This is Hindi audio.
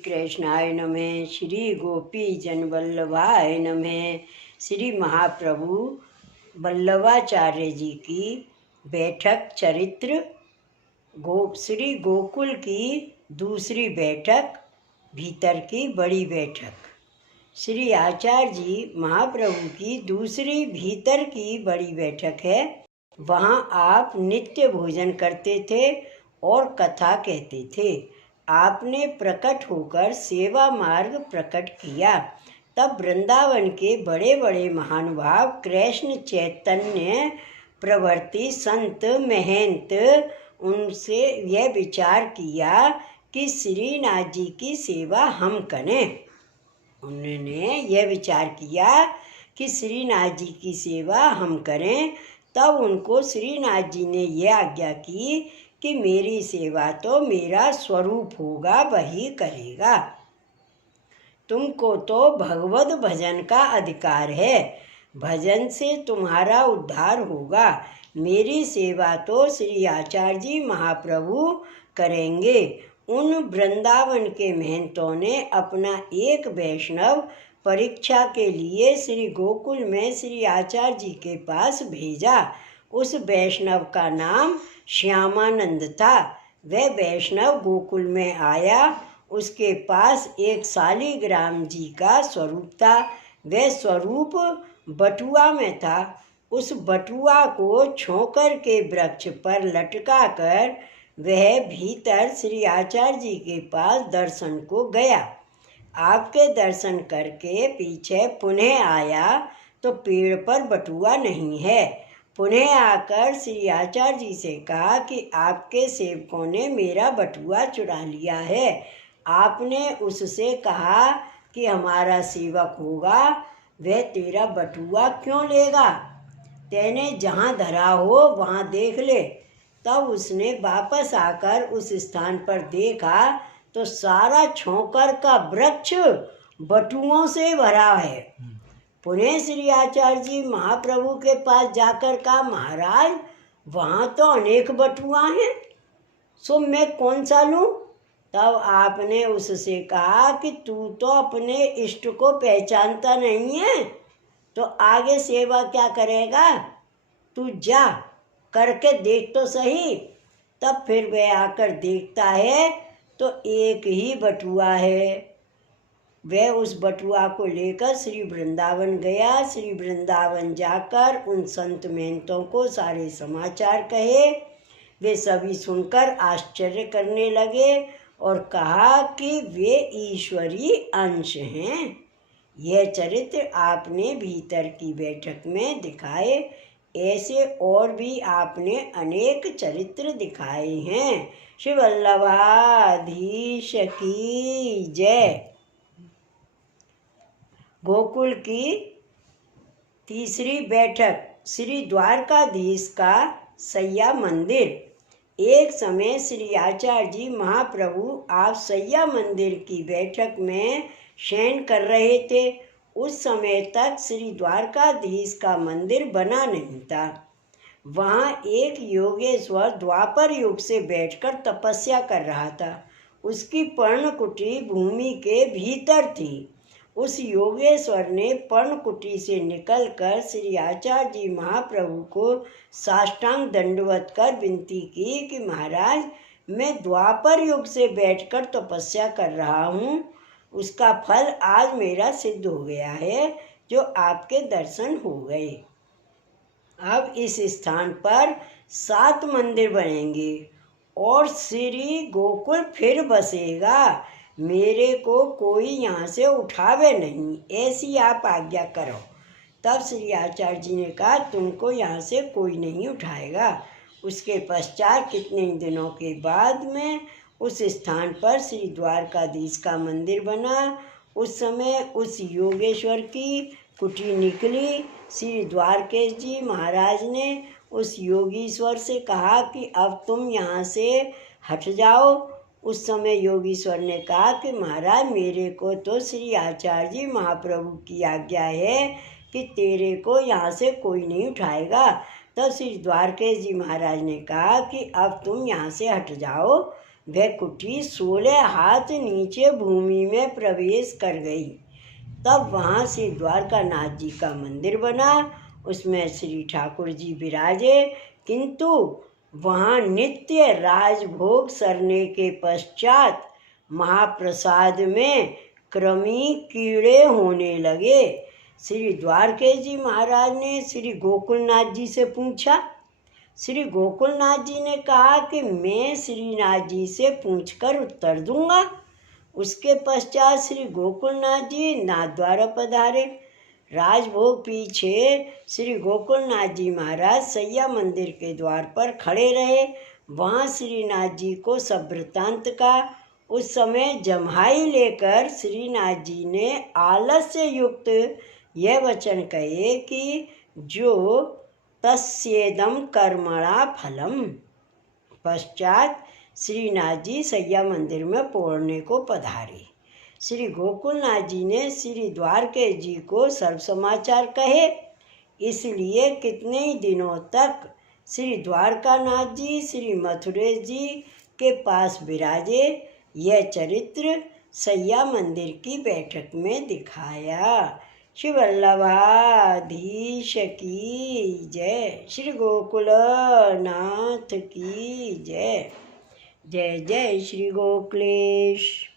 कृष्णाय नमः। श्री गोपी जन वल्लभाय नमः। श्री महाप्रभु वल्लभाचार्य जी की बैठक चरित्र श्री गोकुल की दूसरी बैठक, भीतर की बड़ी बैठक। श्री आचार्य जी महाप्रभु की दूसरी भीतर की बड़ी बैठक है। वहाँ आप नित्य भोजन करते थे और कथा कहते थे। आपने प्रकट होकर सेवा मार्ग प्रकट किया। तब वृंदावन के बड़े बड़े महानुभाव कृष्ण चैतन्य प्रवर्ती संत महंत उनसे यह विचार किया कि श्रीनाथ जी की सेवा हम करें। उन्होंने यह विचार किया कि श्रीनाथ जी की सेवा हम करें। तब उनको श्रीनाथ जी ने यह आज्ञा की कि मेरी सेवा तो मेरा स्वरूप होगा, वही करेगा। तुमको तो भगवत भजन का अधिकार है, भजन से तुम्हारा उद्धार होगा। मेरी सेवा तो श्री आचार्य जी महाप्रभु करेंगे। उन वृंदावन के महंतों ने अपना एक वैष्णव परीक्षा के लिए श्री गोकुल में श्री आचार्य जी के पास भेजा। उस वैष्णव का नाम श्यामानंद था। वह वैष्णव गोकुल में आया। उसके पास एक शालिग्राम जी का स्वरूप था। वह स्वरूप बटुआ में था। उस बटुआ को छोकर के वृक्ष पर लटका कर वह भीतर श्री आचार्य जी के पास दर्शन को गया। आपके दर्शन करके पीछे पुनः आया तो पेड़ पर बटुआ नहीं है। पुनः आकर श्री आचार्य जी से कहा कि आपके सेवकों ने मेरा बटुआ चुरा लिया है। आपने उससे कहा कि हमारा सेवक होगा, वह तेरा बटुआ क्यों लेगा? तेने जहाँ धरा हो वहाँ देख ले। तब उसने वापस आकर उस स्थान पर देखा तो सारा छोकर का वृक्ष बटुओं से भरा है। पुनः श्री आचार्य जी महाप्रभु के पास जाकर कहा, महाराज वहाँ तो अनेक बटुआ हैं, सो मैं कौन सा लूँ? तब आपने उससे कहा कि तू तो अपने इष्ट को पहचानता नहीं है, तो आगे सेवा क्या करेगा? तू जा करके देख तो सही। तब फिर वह आकर देखता है तो एक ही बटुआ है। वह उस बटुआ को लेकर श्री वृंदावन गया। श्री वृंदावन जाकर उन संत महंतों को सारे समाचार कहे। वे सभी सुनकर आश्चर्य करने लगे और कहा कि वे ईश्वरीय अंश हैं। यह चरित्र आपने भीतर की बैठक में दिखाए। ऐसे और भी आपने अनेक चरित्र दिखाए हैं। श्री वल्लभाधीश की जय। गोकुल की तीसरी बैठक, श्री द्वारकाधीश का सैया मंदिर। एक समय श्री आचार्य जी महाप्रभु आप सैया मंदिर की बैठक में शयन कर रहे थे। उस समय तक श्री द्वारकाधीश का मंदिर बना नहीं था। वहाँ एक योगेश्वर द्वापर युग से बैठकर तपस्या कर रहा था। उसकी पर्णकुटी भूमि के भीतर थी। उस योगेश्वर ने पर्णकुटी से निकलकर श्री आचार्य जी महाप्रभु को साष्टांग दंडवत कर विनती की कि महाराज मैं द्वापर युग से बैठकर तपस्या कर रहा हूँ, उसका फल आज मेरा सिद्ध हो गया है, जो आपके दर्शन हो गए। अब इस स्थान पर 7 मंदिर बनेंगे और श्री गोकुल फिर बसेगा। मेरे को कोई यहाँ से उठावे नहीं, ऐसी आप आज्ञा करो। तब श्री आचार्य जी ने कहा, तुमको यहाँ से कोई नहीं उठाएगा। उसके पश्चात कितने दिनों के बाद में उस स्थान पर श्री द्वारकाधीश का मंदिर बना। उस समय उस योगेश्वर की कुटी निकली। श्री द्वारकेश जी महाराज ने उस योगीश्वर से कहा कि अब तुम यहाँ से हट जाओ। उस समय योगीश्वर ने कहा कि महाराज मेरे को तो श्री आचार्य जी महाप्रभु की आज्ञा है कि तेरे को यहाँ से कोई नहीं उठाएगा। तब श्री द्वारकेश जी महाराज ने कहा कि अब तुम यहाँ से हट जाओ। वह कुटी 16 हाथ नीचे भूमि में प्रवेश कर गई। तब वहाँ श्री द्वारकानाथ जी का मंदिर बना, उसमें श्री ठाकुर जी विराजे, किंतु वहाँ नित्य राजभोग सरने के पश्चात महाप्रसाद में कृमि कीड़े होने लगे। श्री द्वारके जी महाराज ने श्री गोकुलनाथ जी से पूछा। श्री गोकुलनाथ जी ने कहा कि मैं श्रीनाथ जी से पूछकर उत्तर दूंगा। उसके पश्चात श्री गोकुलनाथ जी नाथ द्वारा पधारे। राजभोग पीछे श्री गोकुलनाथ जी महाराज सैया मंदिर के द्वार पर खड़े रहे। वहाँ श्रीनाथ जी को सब वृत्तांत का। उस समय जम्हाई लेकर श्रीनाथ जी ने आलस्य युक्त यह वचन कहे कि जो तस्येदम कर्मणा फलम। पश्चात श्रीनाथ जी सैया मंदिर में पौड़ने को पधारे। श्री गोकुलनाथ जी ने श्री द्वारके जी को सर्व समाचार कहे। इसलिए कितने ही दिनों तक श्री द्वारकानाथ जी श्री मथुरेश जी के पास विराजे। यह चरित्र सैया मंदिर की बैठक में दिखाया। श्री वल्लभाधीश की जय। श्री गोकुलनाथ की जय। जय जय श्री गोकुलेश।